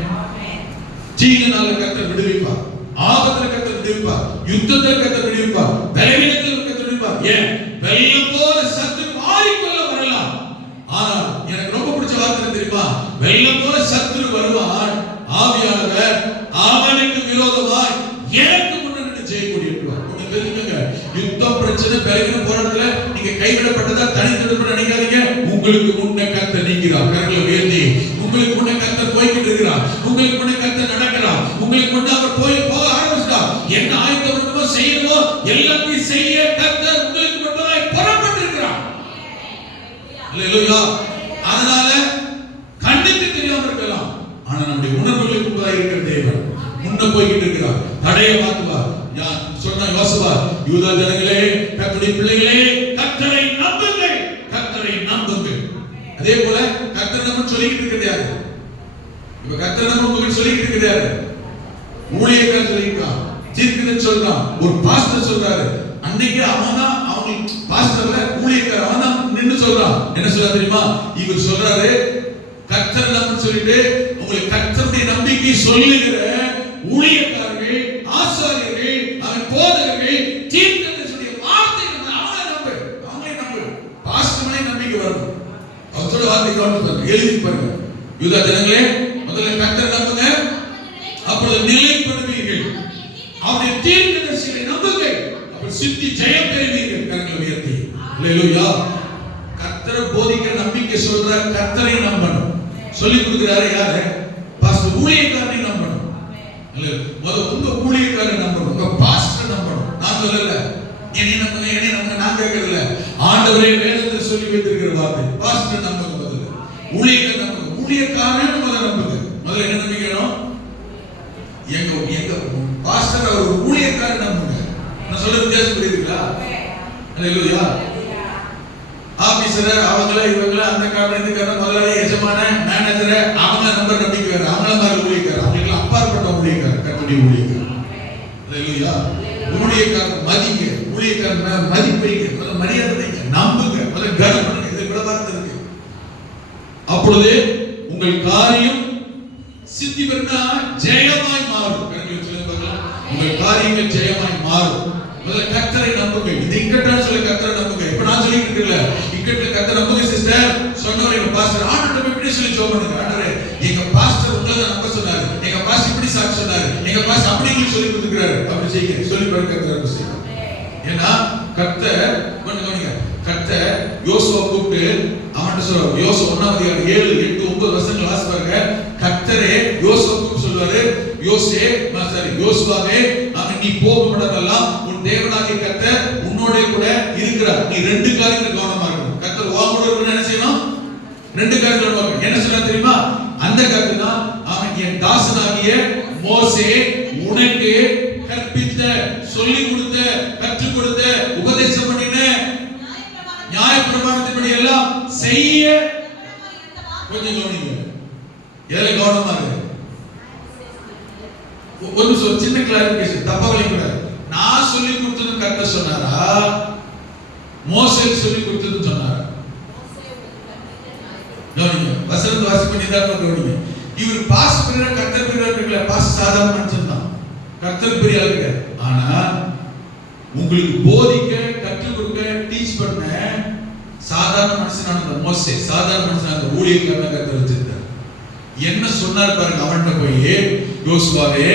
ஜீவனால கர்த்தர் விடுவிப்பார் ஆபத்துல கர்த்தர் விடுவிப்பார் யுத்தத்தில் கர்த்தர் விடுவிப்பார் பலவீனத்தில் கர்த்தர் விடுவிப்பார் ஏன் வெள்ளம் போல சத்துரு மாறிக்கொள்ள வரலாம் ஆனால் எனக்கு ரொம்ப பிடிச்ச வார்த்தை தெரியுமா வெள்ளம் போல சத்துரு வருவான் ஆவியானவர் அவனுக்கு விரோதமாய் எனக்கு முன்னாடி ஜெயக்கூடிய உங்களுக்கு தெரிஞ்சுங்க யுத்தம் பிரச்சனை பலவீனம் போராட்டத்துல நீங்க கைவிடப்பட்டதா தனித்திடப்பட நினைக்காதீங்க உங்களுக்கு முன்ன கர்த்தர் நீங்கிறார் கரங்களை உயர்த்தி உங்களுக்கு முன்ன கர்த்தர் போய்கிட்டு இருக்கிறார் உங்களுக்கு முன்ன கர்த்தர் நடக்கிறார் உங்களுக்கு முன்ன அவர் போக ஆரம்பிச்சிட்டார் என்ன ஆயத்தமா செய்யணுமோ எல்லாத்தையும் செய்ய கர்த்தர் உங்களுக்கு முன்னதாய் புறப்பட்டிருக்கிறார் அல்லேலூயா அதனால கண்ணுக்கு தெரியாம இருக்கலாம் ஆனா நம்முடைய உணர்வுகளுக்கு முன்னதாய் இருக்கிற தேவன் முன்ன போய்கிட்டு இருக்கிறார் தடையை மாத்துவார் சொன்னா வாசுவா, யூதா ஜனங்களே, கர்த்தருடைய பிள்ளைகளே, கர்த்தரை நம்புங்கள், கர்த்தரை நம்புங்கள். அதே போல கர்த்தர் நம்ம சொல்லிட்டு இருக்கிறாரு. இப்ப கர்த்தர் நம்ம உங்களுக்கு சொல்லிட்டு இருக்கிறாரு. ஊழியக்காரர் சொல்லிருக்கான், தீர்க்கதரிசி சொல்றான், ஒரு பாஸ்டர் சொல்றாரு. அன்னைக்கு அவன்தான் அவங்க பாஸ்டர்ல ஊழியக்காரர் அவன்தான் நின்னு சொல்றான். என்ன சொல்றா தெரியுமா? இவர் சொல்றாரு, கர்த்தர் நம்ம சொல்லிட்டு உங்களுக்கு கர்த்தருடைய நம்பிக்கை சொல்லுகிற ஊழியக்காரர்கள், ஆசாரியர்கள், அவன் போதகர்கள், தீர்க்கதரிசியுடைய வார்த்தை அவங்களே நம்பு. பாஸ்டர்களை நம்பிக்கை வரும். அவரோட வார்த்தை கவனித்து எழுதி பாருங்க. யூதா ஜனங்களே, முதல்ல கர்த்தரை நம்புங்க, அப்பொழுது நிலைப்படுவீர்கள். அவருடைய தீர்க்கதரிசிகளை நம்புங்கள், அப்ப சித்தி ஜெயம் பெறுவீர்கள். கரங்களை உயர்த்தி அல்லேலூயா. கர்த்தரை போதிக்கிற நம்பிக்கை சொல்ற கர்த்தரை நம்பணும். சொல்லி கொடுக்கிறாரு யாரு? பாஸ்டர். ஊழியக்காரனை நம்பணும். முதல்ல உங்க ஊழியக்காரரை நம்பணும், உங்க பாஸ்டரை நம்பணும். நான் சொல்லல என்னை நம்புங்க நான் கேட்கறதில்ல. ஆண்டவரே வேதத்தில் சொல்லி வைத்திருக்கிற வார்த்தை. பாஸ்டரை நம்புங்க, முதல்ல ஊழியக்காரரை நம்புங்க. ஊழியக்காரனை முதல்ல நம்புங்க. முதல்ல என்ன நம்பிக்கணும்? எங்க பாஸ்டர் ஒரு ஊழியக்காரரை நம்புங்க. நான் சொல்ற வித்தியாசம் புரியுதுங்களா? அல்லேலூயா. ஆபீசர் அவங்கள இவங்கள அந்த காரணம் இந்த காரணம் முதலாளி எஜமான மேனேஜர் அவங்க நம்பர் நம்பிக்கை வேற. அவங்கள மாதிரி ஊழியக்காரர், அவங்களுக்கு அப்பாற்பட்ட ஊழியக்காரர், கர்த்தருடைய ஊழியக்காரர். அல்லேலூயா. ஊழியக்காரர் மதிங்க, ஊழியக்காரர் மதிப்பீங்க, மரியாதை வைங்க, நம்புங்க, முதல்ல கனம் பண்ணுங்க. இது கூட வார்த்தை இருக்கு. அப்பொழுது உங்கள் காரியம் சித்தி பெறனா ஜெயமாய் மாறும். உங்கள் காரியங்கள் ஜெயமாய் மாறும். முதல்ல கர்த்தரை நம்புங்க. இது இக்கட்டான சொல்ல கர்த்தரை நம்புங்க. இப்ப நான் சொல்லிட்டு இருக்கல, இக்கட்ல கர்த்தரை நம்புங்க சிஸ்டர். சொன்னவர் எங்க பாஸ்டர் ஆண்டவர் இப்படி சொல்லி ஜெபம் பண்ணுங்க. ஆண்டவரே எங்க பாஸ்டர் உங்களை நம்ப சொன்னாரு, எங்க பாஸ்டர் இப்படி சாட்சி சொன்னாரு, எங்க பாஸ்டர் அப்படி உங்களுக்கு சொல்லி கொடுத்துக்கிறாரு. அப்படி செய்யுங்க, சொல்லி பாருங்க, கர்த்தரை செய்யுங்க. ஏன்னா கர்த்தர் பண்ணுங்க. கர்த்தர் யோசுவா கூப்பிட்டு அவன்கிட்ட சொல்றாரு. யோசுவா 1 அதிகாரம் 7, 8, 9 வசனங்கள் வாசி பாருங்க. கர்த்தரே யோசுவா கூப்பிட்டு சொல்றாரு, யோசுவாவே நீ போகும் இடமெல்லாம் உன் தேவனாகிய கர்த்தர் உன்னோட கூட இருக்கிறார். நீ 2 காரியத்துல கவனமா இருக்கணும். கர்த்தர் உன்னோட இருக்கணும். என்ன செய்யணும்? 2 காரியத்துல கவனமா. என்ன சொல்றாரு தெரியுமா? அந்த கர்த்தர் தான் அவன் என் தாசனாகிய மோசே உனக்கு கற்பித்த, சொல்லி கொடுத்த, கற்றுக் கொடுத்த, உபதேசம் பண்ணின நியாயப்பிரமாணத்தின்படி எல்லாம் செய்ய. கொஞ்சம் கவனிங்க, எதுல கவனமா இருக்கு. ஒரு சின்ன கிளாரிபிகேஷன், தப்பா விளைக்கூடாது. நான் சொல்லி கொடுத்தது கர்த்தர் சொன்னாரா, மோசே சொல்லி கொடுத்தது சொன்னாரா? கவனிங்க, வசனத்தை வாசி பண்ணி தான் கவனிங்க. இவர் பாஸ் பெரிய கர்த்தர் பெரிய இருக்கல, பாஸ் சாதாரண மனுஷன் தான், கர்த்தர் பெரிய ஆளுங்க. ஆனா உங்களுக்கு போதிக்க, கற்றுக் கொடுக்க, டீச் பண்ண சாதாரண மனுஷனான மோசே, சாதாரண மனுஷனான ஊழியக்காரனை கர்த்தர் வச்சிருந்தார். என்ன சொன்னார் பாருங்க. அவன்கிட்ட போய், யோசுவாவே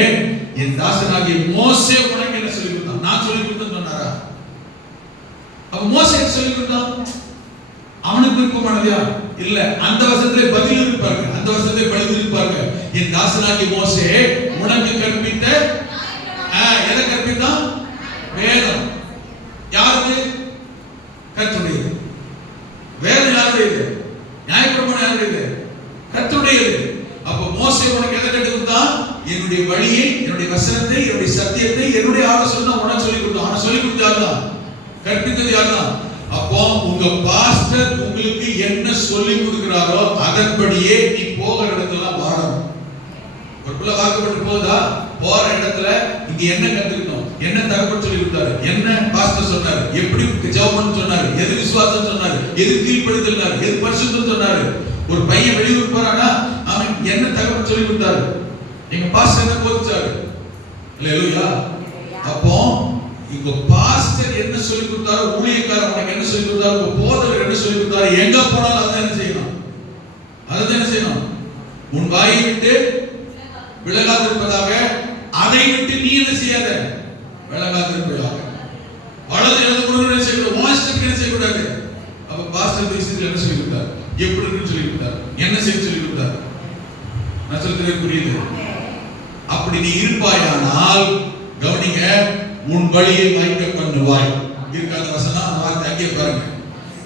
என் தாசனாகிய மோசே உனக்கு என்ன சொல்லி கொடுத்தான்? நான் சொல்லி கொடுத்தேன்னு சொன்னாரா? அப்ப மோசே சொல்லி கொடுத்தான், அவனுக்கு விருப்பமானதா? இல்ல. அந்த வசனத்திலே பதில் இருப்பாங்க, அந்த வசனத்திலே பதில் இருப்பாங்க. என் தாசனாகிய மோசே உனக்கு கற்பித்த, எதை கற்பித்தான்? வேதம். யாருக்கு? கர்த்தருடையது. வேதம் யாருடையது? நியாயப்பிரமாணம் யாருடையது? கர்த்தருடையது. அப்ப மோசே உனக்கு எதை கற்றுக் கொடுத்தான்? என்னுடைய வழியை, என்னுடைய வசனத்தை, என்னுடைய சத்தியத்தை, என்னுடைய ஆலோசனை உனக்கு சொல்லி கொடுத்தான். ஆனா சொல்லி கொடுத்தாரு, கற்பித்தது யாருதான்? அப்போ உங்க பாஸ்டர் உங்களுக்கு என்ன சொல்லி கொடுக்கிறாரோ அதன்படியே நீ போகிற இடத்துல வாழணும். ஒரு பிள்ளை வாக்கப்பட்டு போதா, போற இடத்துல இங்க என்ன கத்துக்கணும், என்ன தகவல் சொல்லி கொடுத்தாரு, என்ன பாஸ்டர் சொன்னாரு, எப்படி ஜெபம் சொன்னாரு, எது விசுவாசம் சொன்னாரு, எது கீழ்ப்படுதல், எது பரிசுத்தம் சொன்னாரு. ஒரு பையன் வெளியூர் போறானா அவன் என்ன தகவல் சொல்லி கொடுத்தாரு, எங்க பாஸ்டர் என்ன போதிச்சாரு. அல்லேலூயா. அப்போ இங்க பாஸ்டர் என்ன சொல்லி கொடுத்தாரோ, ஊழியக்காரர் உனக்கு என்ன சொல்லி கொடுத்தாரோ, போதகர் என்ன சொல்லி கொடுத்தாரோ, எங்க போனாலும் அதான் என்ன செய்யணும், அதான் என்ன செய்யணும். உன் வாயை விட்டு விலகாதிருப்பதாக, அதை விட்டு நீ என்ன செய்யாத, விலகாதிருப்பதாக. வலது இடது கொடுக்கணும் என்ன செய்யக்கூடாது, மாஸ்டருக்கு என்ன செய்யக்கூடாது. அப்ப பாஸ்டர் விஷயத்தில் என்ன சொல்லி கொடுத்தார், எப்படி இருக்குன்னு சொல்லி கொடுத்தார், என்ன செய்ய சொல்லி கொடுத்தார். நான் சொல்றது புரியுது? அப்படி நீ இருப்பாயானால் கவனிங்க, உன் வழியை வைக்க பண்ணுவாய். இருக்காத வசனம் அந்த வார்த்தை அங்கே பாருங்க.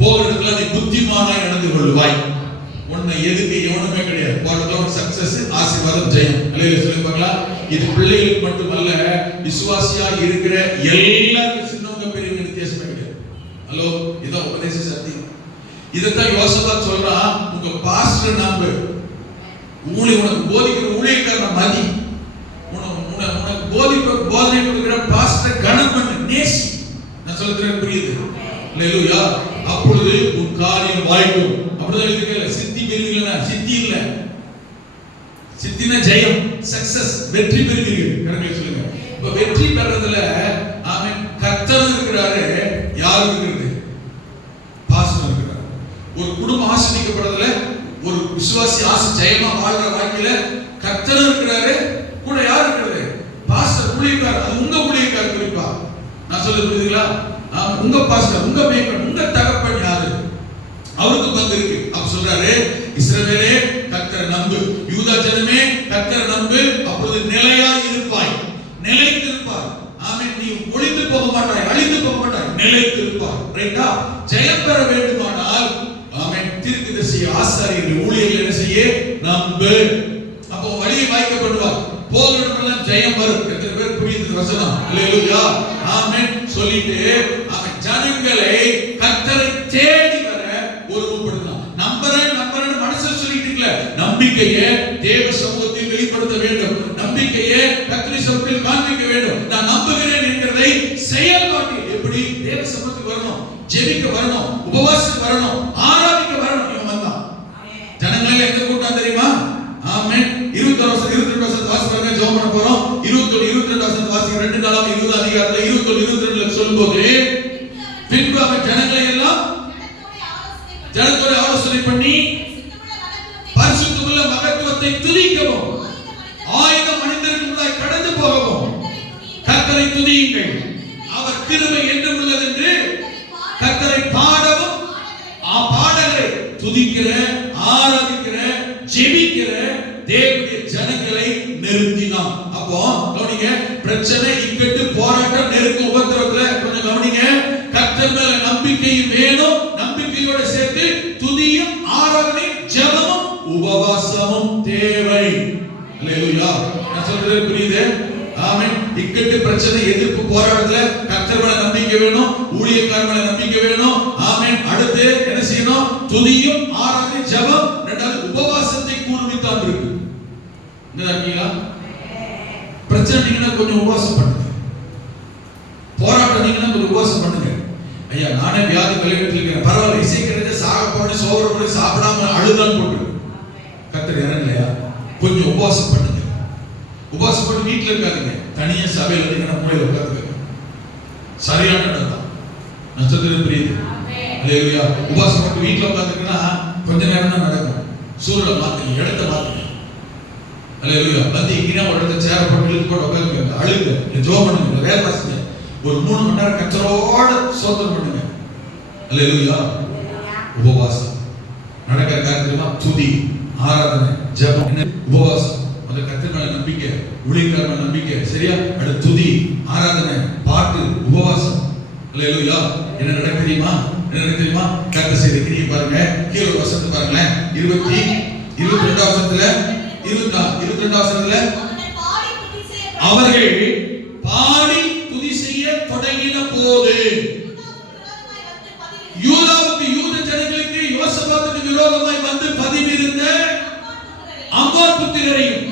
போகிற இடத்துல நீ புத்திமானாய் நடந்து கொள்வாய். உன்னை எதுக்கு எவனுமே கிடையாது. போறதுல ஒரு சக்சஸ், ஆசீர்வாதம், ஜெயம். அல்லேலூயா. சொல்லி பார்க்கலாம். இது பிள்ளைகளுக்கு மட்டுமல்ல, விசுவாசியா இருக்கிற எல்லாருக்கும் சின்னவங்க பெரியவங்க வித்தியாசமே கிடையாது. ஹலோ, இதான் உபதேச சத்தியம். இதைத்தான் யோசபாத் சொல்றான், உங்க பாஸ்டர் நம்பு, உனக்கு போதிக்கிற ஊழியக்காரனை மதி, உனக்கு போதனை கொடுக்கிற பாஸ்டர் கனம் பண்ணு, நேசி. நான் சொல்றேன் புரியுது? அல்லேலூயா. அப்பொழுது உன் காரியம் வாய்க்கும். அப்படிதான் எழுதிருக்கல. சித்தி பெறுவீங்களா? சித்தி இல்ல, சித்தினா ஜெயம், சக்சஸ், வெற்றி பெறுவீர்கள். கரெக்டா சொல்லுங்க. இப்ப வெற்றி பெறதுல ஆமென் கர்த்தர் இருக்கிறாரு. யார் இருக்கிறது? பாஸ்டர் இருக்கிறார். ஒரு குடும்பம் ஆசீர்வதிக்கப்படுறதுல, ஒரு விசுவாசி ஜெயமா வாழ்ற வாழ்க்கையில கர்த்தர் இருக்கிறாரு. கூட யார் இருக்கிறது? பாஸ்டர், ஊழியக்காரர். அது உங்க ஊழியக்காரர் குறிப்பா நான் சொல்றது புரியுதுங்களா? உங்க பாஸ்டர், உங்க மேய்ப்பன், உங்க தகப்பன் யாரு? அவருக்கு பங்கு இருக்கு. அப்ப சொல்றாரு, இஸ்ரவேலே கர்த்தரை நம்பு, யூதா ஜனமே கர்த்தரை நம்பு, அப்பொழுது நிலையாய் இருப்பாய், நிலைத்திருப்பாய். ஆமென். நீ ஒளிந்து போக மாட்டாய், அழிந்து போக மாட்டாய், நிலைத்திருப்பாய். ரைட்டா? ஜெயம் பெற வேண்டுமானால் ஆமென் தீர்க்கதரிசி, ஆசாரியர்கள், ஊழியர்கள் என்ன செய்ய? நம்பு. அப்போ வழியை வாய்க்கப்படுவார். போகிறவெல்லாம் ஜெயம் வரும். எத்தனை பேர் புரியுது வசனம்? அல்லேலூயா. ஆமென் சொல்லிட்டு அவன் ஜனங்களை கர்த்தரை தேடி வர ஒருமுகப்படுத்தலாம். நம்புறேன் மனுஷன் சொல்லிட்டு இல்ல, நம்பிக்கையை தேவ சமூகத்தில் வெளிப்படுத்த வேண்டும். நம்பிக்கையை கர்த்தருடைய சமூகத்தில் காண்பிக்க வேண்டும். நான் நம்புகிறேன் என்கிறதை செயல்பாட்டில் எப்படி தேவ சமூகத்துக்கு வரணும், ஜெபிக்க வரணும், உபவாசம் வரணும், ஆராதிக்க வரணும். இவன் வந்தான். ஜனங்களை எங்க கூட்டம் தெரியுமா? ஆமென். 22 வருஷம் வாசிப்பாங்க, ஜெபம் பண்ண போறோம். 22 வருஷம் வாசிக்க 2 நாளாம் 20 அதிகாரத்துல 22 சொல்லும்போது, பின்பு அவன் ஜனங்களை எல்லாம் ஜனத்தோட ஆலோசனை பண்ணி பரிசுத்தமுள்ள மகத்துவத்தை துதிக்கவும், ஆயுதம் அணிந்திருக்கும்படியாய் கடந்து போகவும் கர்த்தரை துதியுங்கள், அவர் கிருபை என்றும் உள்ளது என்று கர்த்தரை பாடவும். பாடலை துதிக்கிற, ஆராதிக்கிற, ஜெபிக்கிற தேவனுடைய ஜனங்களை நிறுத்தினான். அப்போ கவனிங்க, பிரச்சனை, இக்கட்டு, போராட்டம், நெருக்கம், உபத்திரவத்துல கொஞ்சம் கவனிங்க. கர்த்தர் மேல நம்பிக்கை வேணும். நம்பிக்கையோட சேர்த்து துதியும், ஆராதனை, ஜெபமும், உபவாசமும் தேவை. அல்லேலூயா. நான் சொல்றது புரியுது? ஆமென். இக்கட்டு, பிரச்சனை, எதிர்ப்பு, போராட்டத்துல கர்த்தர் மேல நம்பிக்கை வேணும், ஊழியக்காரர் மேல நம்பிக்கை வேணும். ஆமென். அடுத்து என்ன செய்யணும்? துதியும், ஆராதனை, ஜெபம், இரண்டாவது உபவாசத்தை கூர்மித்தான் இருக்கு. இருக்கீங்களா? பிரச்சனை நீங்கன்னா கொஞ்சம் உபவாசம் பண்ணுங்க. போராட்டம் நீங்கன்னா கொஞ்சம் உபவாசம் பண்ணுங்க. ஐயா, நானே வியாதி கலைஞர்கள் இருக்கிறேன், பரவாயில்ல, இசைக்கிறத சாக போன சோறு போய் சாப்பிடாம அழுதான் போட்டு கர்த்தர் இறங்கலையா? கொஞ்சம் உபவாசம் பண்ணுங்க. உபவாசம் பண்ணி வீட்டில் இருக்காதுங்க, தனியா சபையில் இருந்தீங்கன்னா மூலையில் உட்காந்துங்க. சரியான இடம் தான். நட்சத்திரம் புரியுது? அல்லேலூயா. உபவாசம் பண்ணி வீட்டில் உட்காந்துங்கன்னா கொஞ்ச நேரம் தான் நடக்கும். சூழலை மாத்துங்க, இடத்த மாத்துங்க. அல்லேலூயா. வந்து இங்கே ஒரு இடத்துல சேர போட்டு இழுத்து போட்டு உட்காந்துங்க, அழுங்க, ஜெபம் பண்ணுங்க, வேலை வாசிங்க. ஒரு 3 மணி நேரம் கர்த்தரோட ஸ்தோத்திரம் பண்ணுங்க. அல்லேலூயா. உபவாசம் நடக்கிற காரியமா துதி, ஆராதனை, ஜெபம், உபவாசம். அந்த கர்த்தர் மேல நம்பிக்கை, ஊழியக்காரர் மேல நம்பிக்கை. சரியா? அடுத்து துதி, ஆராதனை, பாட்டு, உபவாசம். அல்லேலூயா. என்ன நடக்குது தெரியுமா? என்ன நடக்குது தெரியுமா? கர்த்தர் செய்த கிரியை பாருங்க. கீழ ஒரு வசனத்தை பாருங்களேன். 22 வசனத்துல அவர்கள் பாடி துதி செய்ய தொடங்கின போது யூதாவுக்கு, யூத ஜனங்களுக்கு, யோசபாத்துக்கு விரோதமாய் வந்து பதிவிருந்த அம்மோன் புத்திரரையும்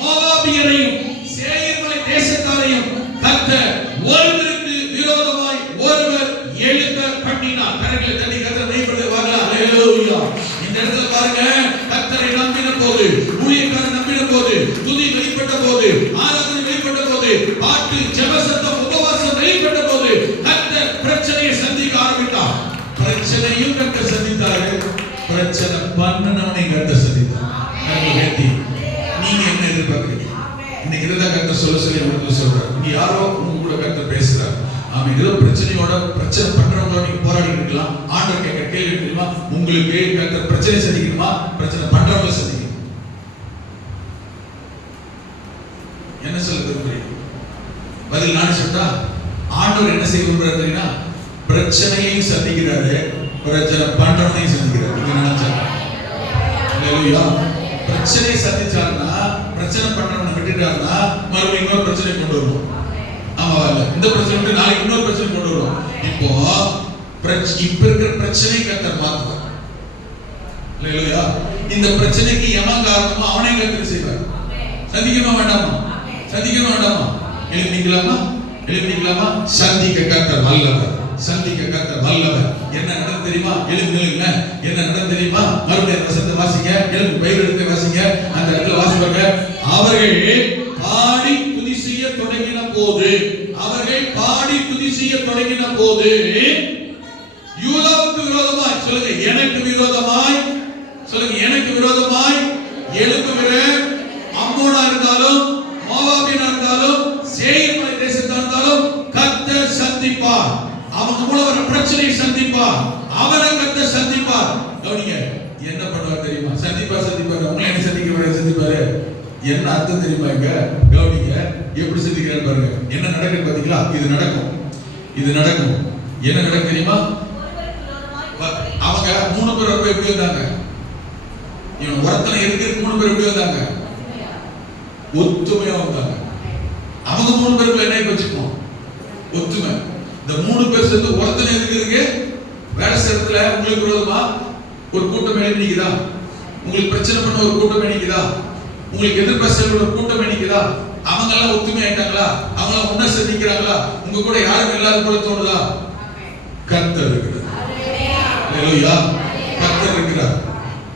மோவாபியரையும் சேயீர் மலை தேசத்தாரையும் கர்த்தர் ஒருவருக்கு விரோதமாய் ஒருவர் எழும்ப பண்ணினார். கரங்களை தட்டி கர்த்தரை மெய்ப்படுத்துவாங்க. அல்லேலூயா. இந்த இடத்துல பாருங்க, கர்த்தரை நம்பின போது, ஊழியக்காரரை நம்பின போது, துதி வெளிப்பட்ட போது, ஆராதனை வெளிப்பட்ட போது, பாட்டு, ஜெப சத்தம், உபவாசம் வெளிப்பட்ட போது கர்த்தர் பிரச்சனையை சந்திக்க ஆரம்பித்தார். பிரச்சனையும் கர்த்தர் சந்தித்தாரு, பிரச்சனை பண்ணனவனை கர்த்தர் சந்தித்தார். நீங்க என்ன எதிர்பார்க்கிறீங்க? இன்னைக்கு இதுதான் கர்த்தர் சொல்லி உங்களுக்கு சொல்றாரு. இங்க யாரோ உங்க கூட கர்த்தர் பேசுறாரு. ஆமா, ஏதோ பிரச்சனையோட, பிரச்சனை பண்றவங்களோட நீங்க போராடி இருக்கலாம். ஆண்டவர் கேட்கிற கேள்வி தெரியுமா? உங்களுக்கு கர்த்தர் பிரச்சனை சந்திக்கணுமா, பிரச்சனை பண்றவங்க சந்திக்கணும்? என்ன சொல்ல விரும்புறீங்க? பதில் நானே சொல்றா. ஆண்டவர் என்ன செய்ய விரும்புறாரு தெரியுமா? பிரச்சனையையும் சந்திக்கிறாரு, பிரச்சனை பண்றவனையும் சந்திக்கிறாரு. நீங்க நினைச்சா? அல்லேலூயா. பிரச்சனையை சந்திச்சாருன்னா பிரச்சனை பண்றவனை விட்டுட்டு விட்டுட்டாருன்னா மறுபடியும் இன்னொரு பிரச்சனை கொண்டு வருவோம். ஆமா இல்ல, இந்த பிரச்சனை விட்டு நாளைக்கு இன்னொரு பிரச்சனை கொண்டு வருவோம். இப்போ இப்ப இருக்கிற பிரச்சனை கர்த்தர் மாத்துவார். அல்லேலூயா. இந்த பிரச்சனைக்கு எவன் காரணமோ அவனே கர்த்தர் செய்வார். சந்திக்கமா வேண்டாமா? சந்திக்கமா வேண்டாமா? எழுப்பிக்கலாமா? எழுப்பிக்கலாமா? சந்திக்க கர்த்தர் வல்லவர். சந்திக்க கர்த்தர் வல்லவர். என்ன நடந்து தெரியுமா? எழுப்புங்க. என்ன நடந்து தெரியுமா? மறுபடியும் வசனத்தை வாசிங்க. எழுப்பு பைபிள் எடுத்து வாசிங்க. அந்த இடத்துல வாசிப்பாங்க. அவர்கள் பாடி துதி செய்ய தொடங்கின போது, அவர்கள் பாடி துதி செய்ய தொடங்கின போது யூதாவுக்கு விரோதமாய், சொல்லுங்க எனக்கு விரோதமாய், சொல்லுங்க எனக்கு விரோதமாய் எழுப்புகிற அம்மோனா இருந்தாலும் மோவாபியனா இருந்தாலும் சேயீர் மலை தேசத்தா இருந்தாலும் கர்த்தர் சந்திப்பார். அவங்க மூலம் வர பிரச்சனையை சந்திப்பார். அவரை கர்த்தர் சந்திப்பார். கவனிங்க, என்ன பண்ணுவார் தெரியுமா? சந்திப்பார். அவங்க என்ன சந்திப்பாரு? என்ன அர்த்தம் தெரியுமா? இங்க கவனிங்க, எப்படி சந்திக்கிறார் பாருங்க. என்ன நடக்குது பாத்தீங்களா? இது நடக்கும். என்ன நடக்கும் தெரியுமா? அவங்க 3 பேர் எப்படி வந்தாங்க? இவன் ஒருத்தனை எதுக்கு 3 பேர் எப்படி வந்தாங்க? ஒத்துமையா வந்தாங்க. அவங்க 3 பேருக்கு என்ன வச்சுக்கணும்? ஒத்துமை. இந்த 3 பேர் சேர்ந்து ஒருத்தனை எதுக்கு இருக்கு? வேலை செய்யறதுல உங்களுக்கு விரோதமா ஒரு கூட்டம் எழுப்பிக்குதா? உங்களுக்கு பிரச்சனை பண்ண ஒரு கூட்டம் எழுப்பிக்குதா? உங்களுக்கு எதிர்பார்ப்பு ஒரு கூட்டம் எழுப்பிக்குதா? அவங்க எல்லாம் ஒத்துமை ஆயிட்டாங்களா? அவங்க எல்லாம் ஒண்ணா சந்திக்கிறாங்களா? உங்க கூட யாரும் எல்லாரும் போல தோணுதா? கர்த்தர் இருக்கிறார். அல்லேலூயா. கர்த்தர் இருக்கிறார்.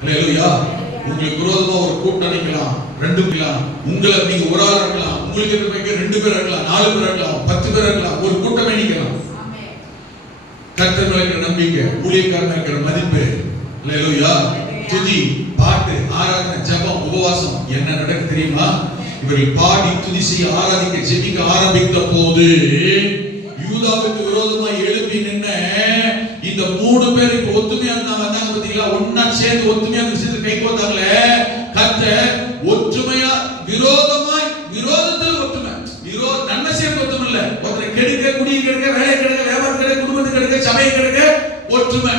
அல்லேலூயா. உங்களுக்கு விரோதமா ஒரு கூட்டம் நிக்கலாம், 2 இருக்கலாம், உங்களை நீங்க ஒரு ஆள் இருக்கலாம், உங்களுக்கு இருக்க 2 பேர் இருக்கலாம், 4 பேர் இருக்கலாம், 10 பேர் இருக்கலாம், ஒரு கூட்டமே நிக்கலாம். கர்த்தர் மேல இருக்கிற நம்பிக்கை, ஊழியக்காரன் இருக்கிற மதிப்பு, அல்லேலூயா. துதி, பாட்டு, ஆராதனை, ஜெபம், உபவாசம் என்ன நடக்கு தெரியுமா? இவர்கள் பாடி துதி செய்ய ஆராதிக்க ஜெபிக்க ஆரம்பித்த போது யூதாவுக்கு விரோதமாக எழுப்பி நின்ன இந்த 3 பேர் இப்ப ஒத்துமையா வந்தாங்க பாத்தீங்களா? ஒண்ணா சேர்ந்து ஒத்துமையா சேர்ந்து கை கோத்தாங்களே. கர்த்தர் ஒற்றுமையா விரோதமாய், விரோதத்தில் ஒற்றுமை, நன்மை செய்ய ஒத்துமை இல்ல, ஒருத்தரை கெடுக்க, குடியை கெடுக்க, வேலை கெடுக்க, வியாபாரம் கெடுக்க, குடும்பத்தை கெடுக்க, சபையை கெடுக்க ஒற்றுமை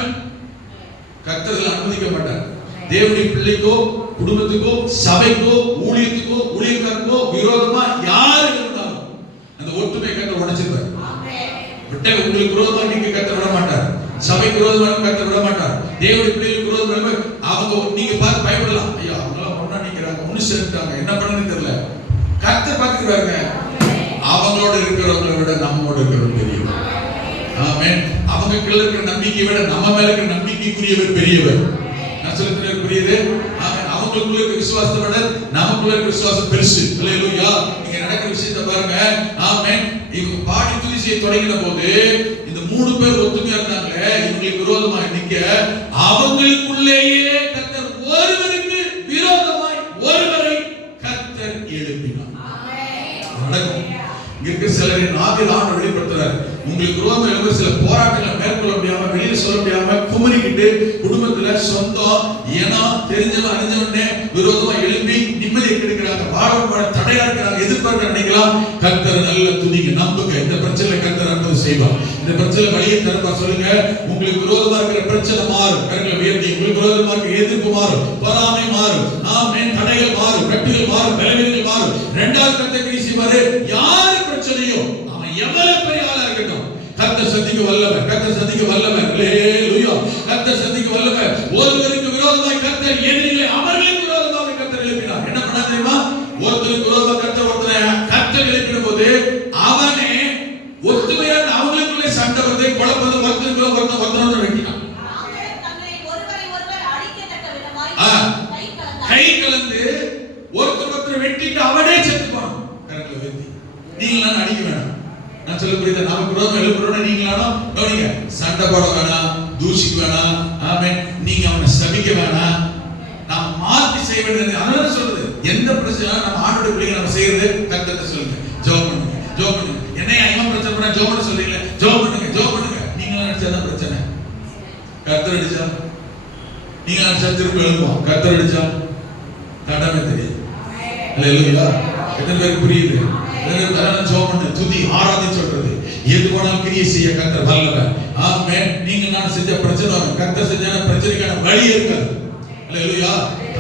கர்த்தர் அனுமதிக்க மாட்டார். தேவனுடைய பிள்ளைக்கோ, குடும்பத்துக்கோ, சபைக்கோ, ஊழியத்துக்கோ, ஊழியக்காரருக்கோ விரோதமா யாரு இருந்தாலும் அந்த ஒற்றுமை கர்த்தர் உடைச்சிருப்பார். விட்ட உங்களுக்கு விரோதமா நீங்க கர்த்தர் விட மாட்டார். சபைக்கு விரோதமா கர்த்தர் விட மாட்டார். தேவனுடைய பிள்ளைகளுக்கு விரோதமா அவங்க நீங்க பார்த்து பயப்படலாம். ஐயா அவங்க எல்லாம் ஒண்ணா நிக்கிறாங்க, ஒண்ணு சேர்ந்துட்டாங்க, என்ன பண்ணணும்னு தெரியல. கர்த்தர் பாத்துக்கிறாங்க. அவங்களோட இருக்கிறவங்களை விட நம்மோட இருக்கிறவங்க பெரியவர். ஆமென். அவங்க இருக்கிற நம்பிக்கையை விட நம்ம மேல இருக்கிற நம்பிக்கைக்குரியவர் பெரியவர். நசரேத்தினர் புரியுது? அவங்களுக்குள்ள இருக்க விசுவாசத்தை விட நமக்குள்ள இருக்க விசுவாசம் பெருசு. அல்லேலூயா. இங்க நடக்கிற விஷயத்தை பாருங்க. ஆமென். இவங்க பாடி துதி செய்ய தொடங்கின போது இந்த 3 பேர் ஒத்துமையா இருந்தாங்களே, இவங்களுக்கு விரோதமாக நிக்க அவங்களுக்குள்ளேயே கர்த்தர் ஒருவருக்கு விரோதமாய் ஒருவரை கர்த்தர் எழுப்பினார். நடக்கும். இங்க இருக்க சிலரின் ஆவியில் ஆண்டவர் வெளிப்படுத்துறார். உங்களுக்கு விரோதமா எழும்ப சில போராட்டங்களை மேற்கொள்ள முடியாம, வெளியில சொல்ல முடியாம குமரிக்கிட்டு குடும்பத்துல சொந்தம் ஏன்னா தெரிஞ்சவன் அறிஞ்சவனே விரோதமா எழுப்பி நிம்மதியை கெடுக்கிறாங்க, வாழ தடையா இருக்கிறாங்க, எதிர்பார்க்க நினைக்கலாம். கர்த்தர் நல்ல துதிங்க, நம்புங்க. இந்த பிரச்சனை கர்த்தர் அற்புதம் செய்வார். இந்த பிரச்சனை வழியை தரப்பா. சொல்லுங்க, உங்களுக்கு விரோதமா இருக்கிற பிரச்சனை மாறும். கரங்களை உயர்த்தி, உங்களுக்கு விரோதமா இருக்கிற எதிர்ப்பு மாறும், பொறாமை மாறும், ஆமென். தடைகள் மாறும், கட்டுகள் மாறும், பலவீனங்கள் மாறும். 2வது கர்த்தர் கிரியை செய்வாரு. யாரு பிரச்சனையோ அவன் எவ்வளவு பெரிய ஆளா இருக்கட்டும், கர்த்தர் சந்திக்க வல்லவர். கர்த்தர் சந்திக்க வல்லவர். அல்லேலூயா. கர்த்தர் சந்திக்க வல்லவர். ஒருவருக்கு விரோதமாய் கர்த்தர் எதிரிகளை அவர்களுக்கு விரோதமாக கர்த்தர் எழுப்பினார். என்ன பண்ணா தெரியுமா? ஒருத்தருக்கு விரோதமாக கர்த்தர் எழுப்பின போது அவனே ஒத்துமையா அவங்களுக்குள்ளே சண்டை வந்து குழப்பது, ஒருத்தருக்குள்ள ஒருத்தனோட வெட்டினான். கை கலந்து ஒருத்தர் வெட்டிட்டு அவனே செத்து போனான். கரங்களை வெட்டி நீங்களாம் அடிக்க வேணாம். நான் சொல்ல புரியுதா? நமக்கு விரோதம் எழுப்புறோம்னா நீங்களாம் கவனிங்க, சண்டை போட வேணாம், தூஷிக்க வேணாம், ஆமென். நீங்க அவனை சபிக்க வேணாம், நாம் மாற்றி செய்ய வேண்டியது. அதனால சொல்றது, எந்த பிரச்சனை நம்ம ஆண்டோட பிள்ளைங்க நம்ம செய்யறது கர்த்தர்ட்ட சொல்லுங்க, ஜெபம் பண்ணுங்க, ஜெபம் பண்ணுங்க. என்னையா இவன் பிரச்சனை பண்ணா ஜெபம் பண்ண சொல்றீங்களே, ஜெபம் பண்ணுங்க, ஜெபம் பண்ணுங்க. நீங்களாம் நினைச்சாதான் பிரச்சனை. கர்த்தர் அடிச்சா நீங்க நினைச்சா திருப்பி எழுதுவோம். கர்த்தர் அடிச்சா தடமே தெரியும். அல்லேலூயா. எத்தனை பேருக்கு புரியுது? துதி ஆராதனை சொல்றது எது போனாலும் கிரியை செய்ய கர்த்தர் வல்லவர். ஆமென். நீங்க நான் செஞ்ச பிரச்சனை கர்த்தர் செஞ்ச பிரச்சனைக்கான வழி இருக்காது. அல்லேலூயா.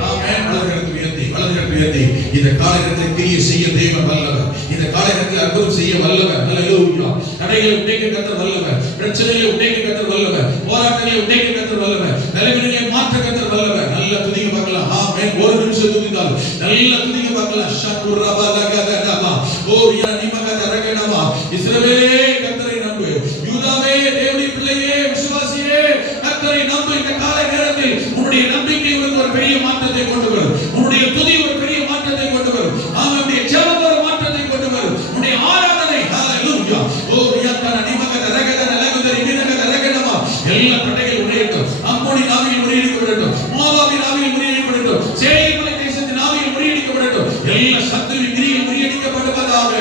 ஆமென். வலது கரத்தை உயர்த்தி, வலது கரத்தை உயர்த்தி இந்த காலகட்டத்தில் கிரியை செய்ய தேவன் வல்லவர். இந்த காலகட்டத்தில் அற்புதம் செய்ய வல்லவர். ஹல்லேலூயா. தடைகளை உடைக்க கர்த்தர் வல்லவர். பிரச்சனைகளை உடைக்க கர்த்தர் வல்லவர். போராட்டங்களை உடைக்க கர்த்தர் வல்லவர். நிலைமைகளை மாற்ற கர்த்தர் வல்லவர். நல்ல துதிக்க பார்க்கலாம். ஆமென். ஒரு நிமிஷம் துதித்தால் நல்ல துதிக்க பார்க்கலாம். ஷக்குரபா லகதனமா ஓரியா நிமகத ரகனமா. இஸ்ரவேலே கர்த்தரை நம்பு. யூதாவே தேவனுடைய பிள்ளையே விசுவாசியே கர்த்தரை நம்பு. இந்த கால நேரத்தில் உன்னுடைய நம்பிக்கை உனக்கு ஒரு பெரிய மாற்றத்தை கொண்டு வரும். உன்னுடைய துதி ஒரு பெரிய மாற்றத்தை கொண்டு வரும். அவனுடைய ஜெபம் ஒரு மாற்றத்தை கொண்டு வரும். உன்னுடைய ஆராதனை ஹல்லேலூயா. ஓரியா தன நிமகத ரகதன லகுதரி நிமகத ரகனமா. எல்லா தடைகள் உடையட்டும். அம்மோனின் ஆவியில் முறியடிக்கப்படட்டும். மோவாபின் ஆவியில் முறியடிக்கப்படட்டும். சேயீர் மலை தேசத்தின் ஆவியில் முறியடிக்கப்படட்டும். எல்லா சத்துருவின் கிரியைகள் முறியடிக்கப்படுவதாக.